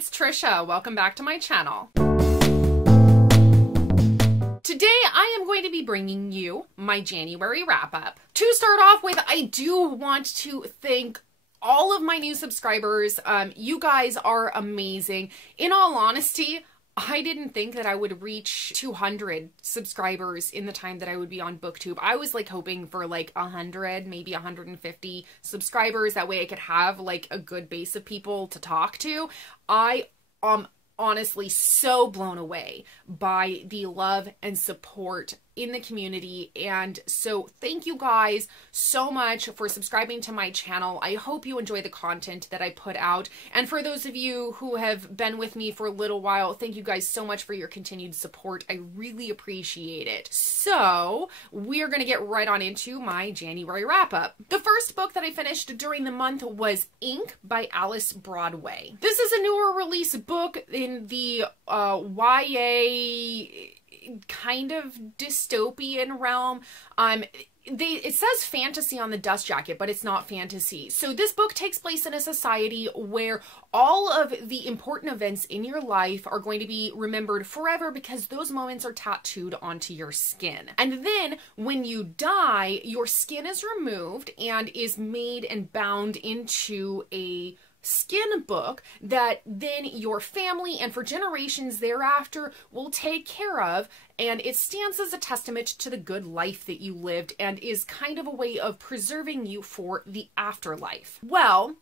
it's Trisha. Welcome back to my channel. Today I am going to be bringing you my January wrap-up. To start off with, I do want to thank all of my new subscribers. You guys are amazing. In all honesty, I didn't think that I would reach 200 subscribers in the time that I would be on BookTube. I was like hoping for like 100, maybe 150 subscribers. That way I could have like a good base of people to talk to. I honestly so blown away by the love and support in the community, and so thank you guys so much for subscribing to my channel. I hope you enjoy the content that I put out, and for those of you who have been with me for a little while, thank you guys so much for your continued support. I really appreciate it. So we're gonna get right on into my January wrap-up. The first book that I finished during the month was Ink by Alice Broadway. This is a newer release book in the YA kind of dystopian realm. It says fantasy on the dust jacket, but it's not fantasy. So this book takes place in a society where all of the important events in your life are going to be remembered forever because those moments are tattooed onto your skin. And then when you die, your skin is removed and is made and bound into a skin book that then your family and for generations thereafter will take care of, and it stands as a testament to the good life that you lived and is kind of a way of preserving you for the afterlife. Well,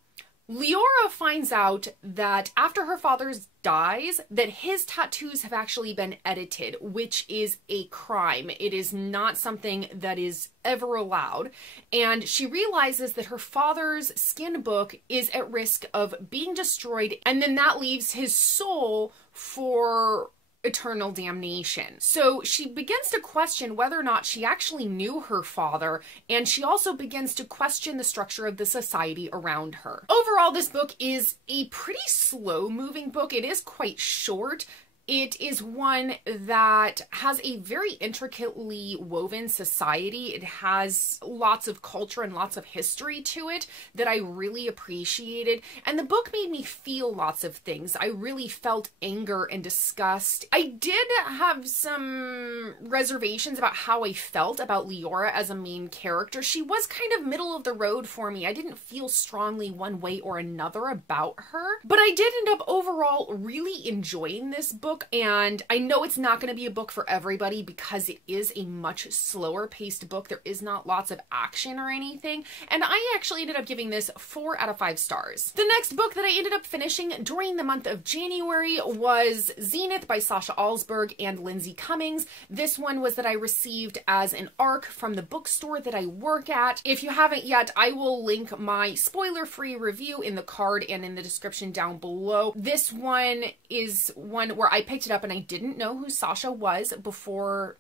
Leora finds out that after her father dies, that his tattoos have actually been edited, which is a crime. It is not something that is ever allowed. And she realizes that her father's skin book is at risk of being destroyed, and then that leaves his soul for eternal damnation. So she begins to question whether or not she actually knew her father, and she also begins to question the structure of the society around her. Overall, this book is a pretty slow-moving book. It is quite short. It is one that has a very intricately woven society. It has lots of culture and lots of history to it that I really appreciated. And the book made me feel lots of things. I really felt anger and disgust. I did have some reservations about how I felt about Leora as a main character. She was kind of middle of the road for me. I didn't feel strongly one way or another about her. But I did end up overall really enjoying this book. And I know it's not going to be a book for everybody because it is a much slower paced book. There is not lots of action or anything. And I actually ended up giving this 4 out of 5 stars. The next book that I ended up finishing during the month of January was Zenith by Sasha Alsberg and Lindsay Cummings. This one was that I received as an ARC from the bookstore that I work at. If you haven't yet, I will link my spoiler-free review in the card and in the description down below. This one is one where I picked it up and I didn't know who Sasha was before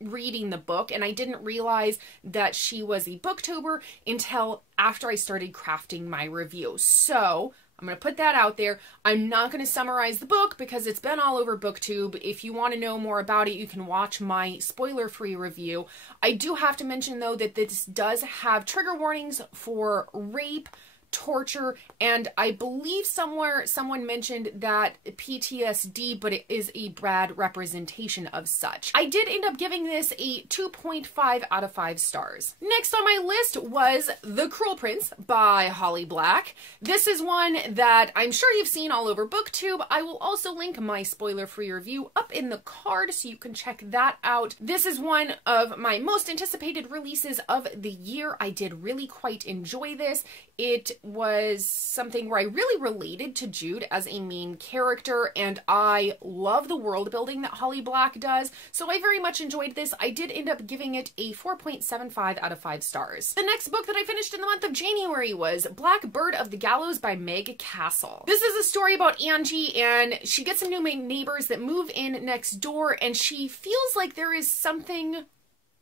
reading the book, and I didn't realize that she was a booktuber until after I started crafting my review. So I'm going to put that out there. I'm not going to summarize the book because it's been all over BookTube. If you want to know more about it, you can watch my spoiler-free review. I do have to mention, though, that this does have trigger warnings for rape, torture, and I believe somewhere someone mentioned that PTSD, but it is a bad representation of such. I did end up giving this a 2.5 out of 5 stars. Next on my list was The Cruel Prince by Holly Black. This is one that I'm sure you've seen all over BookTube. I will also link my spoiler-free review up in the card so you can check that out. This is one of my most anticipated releases of the year. I did really quite enjoy this. It was something where I really related to Jude as a main character, and I love the world building that Holly Black does, so I very much enjoyed this. I did end up giving it a 4.75 out of 5 stars. The next book that I finished in the month of January was Black Bird of the Gallows by Meg Castle. This is a story about Angie, and she gets some new neighbors that move in next door, and she feels like there is something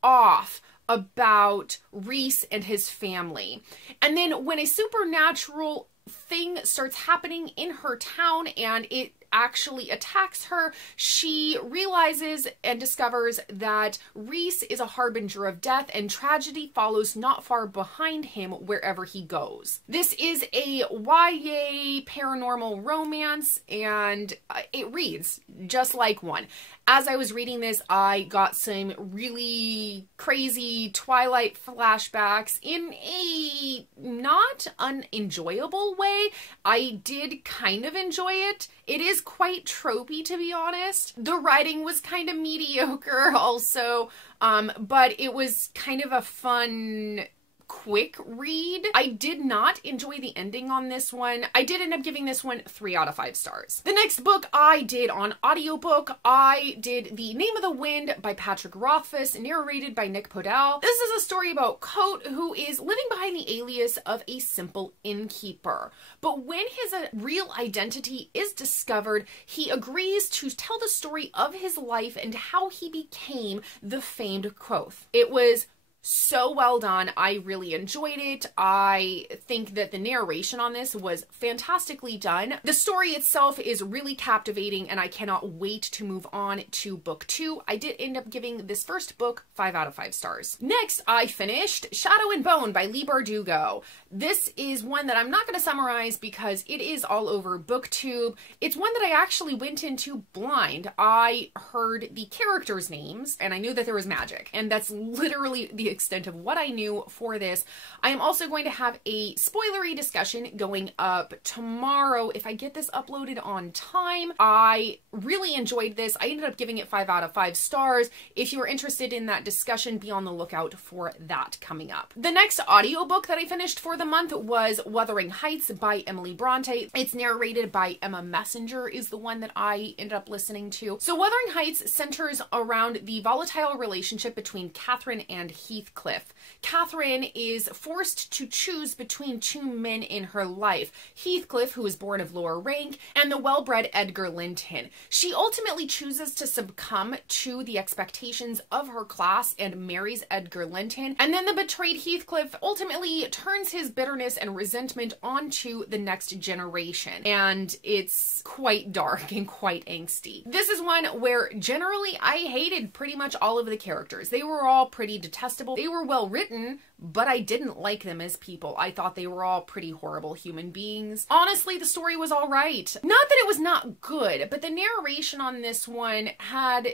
off about Reese and his family. And then when a supernatural thing starts happening in her town, and it actually attacks her. She realizes and discovers that Reese is a harbinger of death, and tragedy follows not far behind him wherever he goes. This is a YA paranormal romance, and it reads just like one. As I was reading this, I got some really crazy Twilight flashbacks in a not unenjoyable way. I did kind of enjoy it. It is quite tropey, to be honest. The writing was kind of mediocre also, but it was kind of a fun, quick read. I did not enjoy the ending on this one. I did end up giving this one 3 out of 5 stars. The next book I did on audiobook, I did The Name of the Wind by Patrick Rothfuss, narrated by Nick Podell. This is a story about Coat, who is living behind the alias of a simple innkeeper. But when his real identity is discovered, he agrees to tell the story of his life and how he became the famed Quoth. It was so well done. I really enjoyed it. I think that the narration on this was fantastically done. The story itself is really captivating, and I cannot wait to move on to book 2. I did end up giving this first book 5 out of 5 stars. Next, I finished Shadow and Bone by Leigh Bardugo. This is one that I'm not going to summarize because it is all over BookTube. It's one that I actually went into blind. I heard the characters' names, and I knew that there was magic, and that's literally the extent of what I knew for this. I am also going to have a spoilery discussion going up tomorrow if I get this uploaded on time. I really enjoyed this. I ended up giving it 5 out of 5 stars. If you are interested in that discussion, be on the lookout for that coming up. The next audiobook that I finished for the month was Wuthering Heights by Emily Bronte. It's narrated by Emma Messenger is the one that I ended up listening to. So Wuthering Heights centers around the volatile relationship between Catherine and Heathcliff. Catherine is forced to choose between 2 men in her life, Heathcliff, who is born of lower rank, and the well-bred Edgar Linton. She ultimately chooses to succumb to the expectations of her class and marries Edgar Linton, and then the betrayed Heathcliff ultimately turns his bitterness and resentment onto the next generation, and it's quite dark and quite angsty. This is one where generally I hated pretty much all of the characters. They were all pretty detestable. They were well written, but I didn't like them as people. I thought they were all pretty horrible human beings. Honestly, the story was all right. Not that it was not good, but the narration on this one had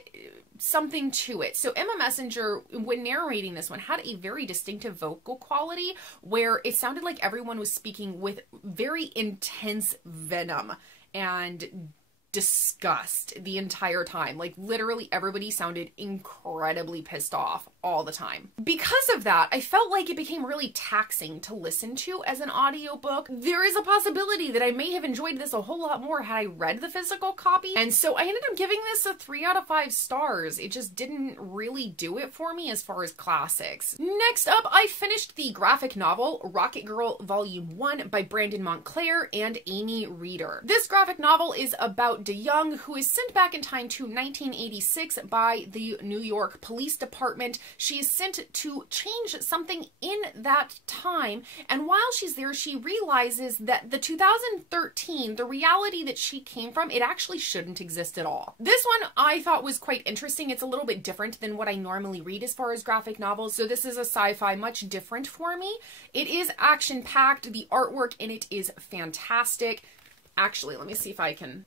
something to it. So Emma Messenger, when narrating this one, had a very distinctive vocal quality where it sounded like everyone was speaking with very intense venom and disgust the entire time. Like literally everybody sounded incredibly pissed off all the time. Because of that, I felt like it became really taxing to listen to as an audiobook. There is a possibility that I may have enjoyed this a whole lot more had I read the physical copy. And so I ended up giving this a 3 out of 5 stars. It just didn't really do it for me as far as classics. Next up, I finished the graphic novel Rocket Girl Volume 1 by Brandon Montclair and Amy Reeder. This graphic novel is about DeYoung, who is sent back in time to 1986 by the New York Police Department. She is sent to change something in that time, and while she's there, she realizes that the 2013, the reality that she came from, it actually shouldn't exist at all. This one I thought was quite interesting. It's a little bit different than what I normally read as far as graphic novels, so this is a sci-fi much different for me. It is action-packed. The artwork in it is fantastic. Actually, let me see if I can...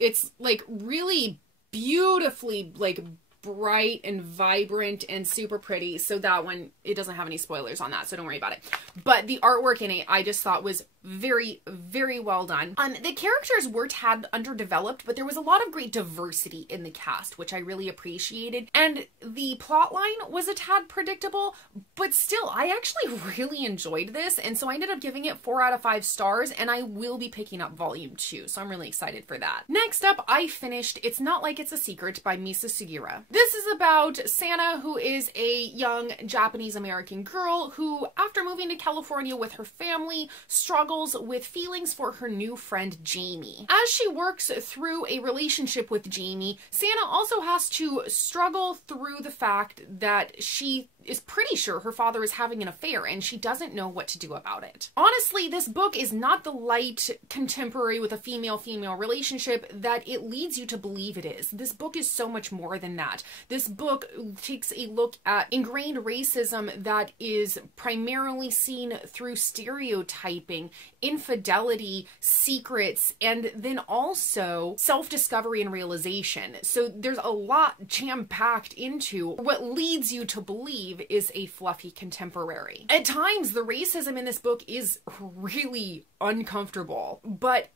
It's like really beautifully like bright and vibrant and super pretty. So that one, it doesn't have any spoilers on that, so don't worry about it. But the artwork in it, I just thought was very, very well done. The characters were tad underdeveloped, but there was a lot of great diversity in the cast, which I really appreciated. And the plotline was a tad predictable, but still, I actually really enjoyed this. And so I ended up giving it 4 out of 5 stars, and I will be picking up volume 2. So I'm really excited for that. Next up, I finished It's Not Like It's a Secret by Misa Sugiura. This is about Sana, who is a young Japanese-American girl who, after moving to California with her family, struggles with feelings for her new friend Jamie. As she works through a relationship with Jamie, Sana also has to struggle through the fact that she is pretty sure her father is having an affair and she doesn't know what to do about it. Honestly, this book is not the light contemporary with a female-female relationship that it leads you to believe it is. This book is so much more than that. This book takes a look at ingrained racism that is primarily seen through stereotyping, infidelity, secrets, and then also self-discovery and realization. So there's a lot jam-packed into what leads you to believe is a fluffy contemporary. At times, the racism in this book is really uncomfortable, but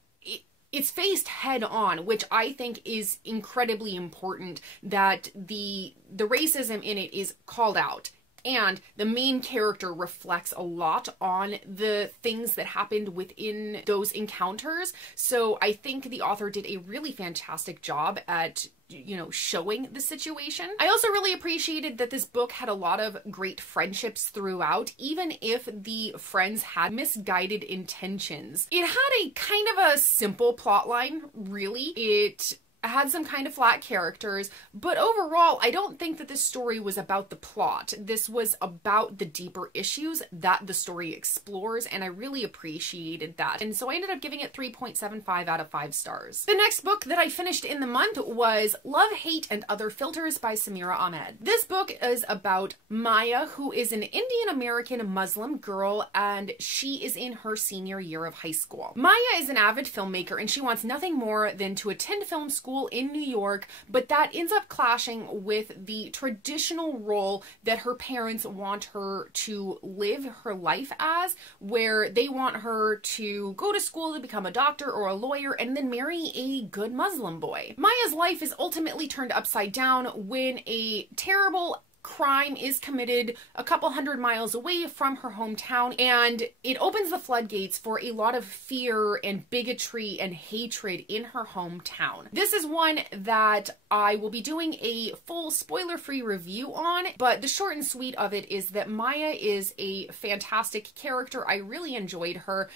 it's faced head on, which I think is incredibly important, that the racism in it is called out. And the main character reflects a lot on the things that happened within those encounters. So I think the author did a really fantastic job at, you know, showing the situation. I also really appreciated that this book had a lot of great friendships throughout, even if the friends had misguided intentions. It had a kind of a simple plotline, really. It had some kind of flat characters, but overall, I don't think that this story was about the plot. This was about the deeper issues that the story explores, and I really appreciated that. And so I ended up giving it 3.75 out of 5 stars. The next book that I finished in the month was Love, Hate, and Other Filters by Samira Ahmed. This book is about Maya, who is an Indian American Muslim girl, and she is in her senior year of high school. Maya is an avid filmmaker, and she wants nothing more than to attend film school in New York, but that ends up clashing with the traditional role that her parents want her to live her life as, where they want her to go to school to become a doctor or a lawyer and then marry a good Muslim boy. Maya's life is ultimately turned upside down when a terrible crime is committed a couple hundred miles away from her hometown, and it opens the floodgates for a lot of fear and bigotry and hatred in her hometown. This is one that I will be doing a full spoiler-free review on, but the short and sweet of it is that Maya is a fantastic character. I really enjoyed her.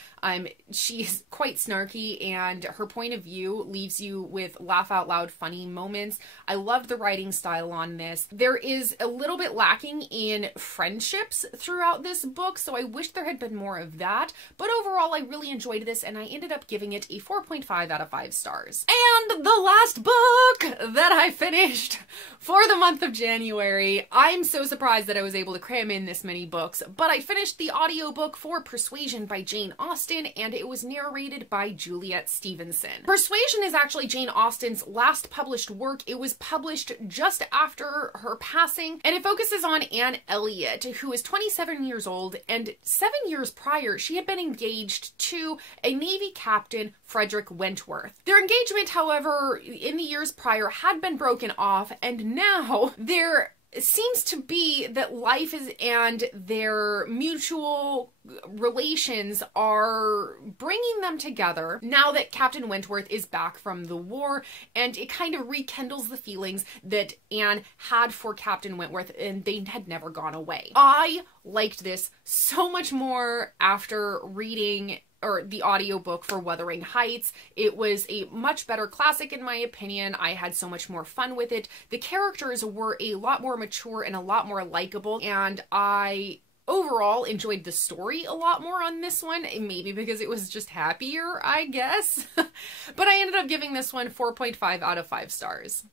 She's quite snarky, and her point of view leaves you with laugh-out-loud funny moments. I loved the writing style on this. There is a little bit lacking in friendships throughout this book, so I wish there had been more of that, but overall I really enjoyed this, and I ended up giving it a 4.5 out of 5 stars. And the last book that I finished for the month of January, I'm so surprised that I was able to cram in this many books, but I finished the audiobook for Persuasion by Jane Austen, and it was narrated by Juliet Stevenson. Persuasion is actually Jane Austen's last published work. It was published just after her passing, and it focuses on Anne Elliot, who is 27 years old, and 7 years prior, she had been engaged to a Navy captain, Frederick Wentworth. Their engagement, however, in the years prior had been broken off, and now there seems to be that life is and their mutual relations are bringing them together now that Captain Wentworth is back from the war, and it kind of rekindles the feelings that Anne had for Captain Wentworth, and they had never gone away. I liked this so much more after reading the audiobook for Wuthering Heights. It was a much better classic in my opinion. I had so much more fun with it. The characters were a lot more mature and a lot more likable, and I overall enjoyed the story a lot more on this one, maybe because it was just happier, I guess. But I ended up giving this one 4.5 out of 5 stars.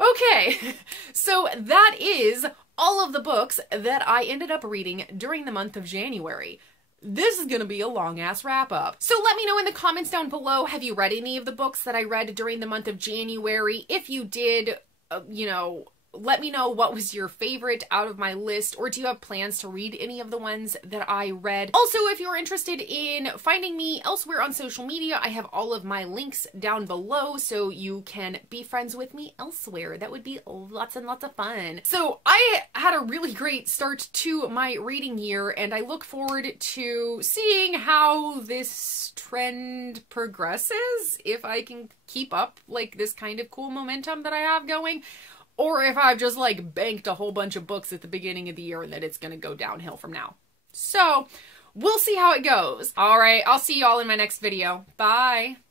Okay, so that is all of the books that I ended up reading during the month of January. This is going to be a long-ass wrap-up. So let me know in the comments down below, have you read any of the books that I read during the month of January? If you did, you know, let me know what was your favorite out of my list, or do you have plans to read any of the ones that I read? Also, if you're interested in finding me elsewhere on social media, I have all of my links down below so you can be friends with me elsewhere. That would be lots and lots of fun. So I had a really great start to my reading year, and I look forward to seeing how this trend progresses, if I can keep up like this kind of cool momentum that I have going, or if I've just like banked a whole bunch of books at the beginning of the year and that it's gonna go downhill from now. So we'll see how it goes. All right, I'll see y'all in my next video. Bye.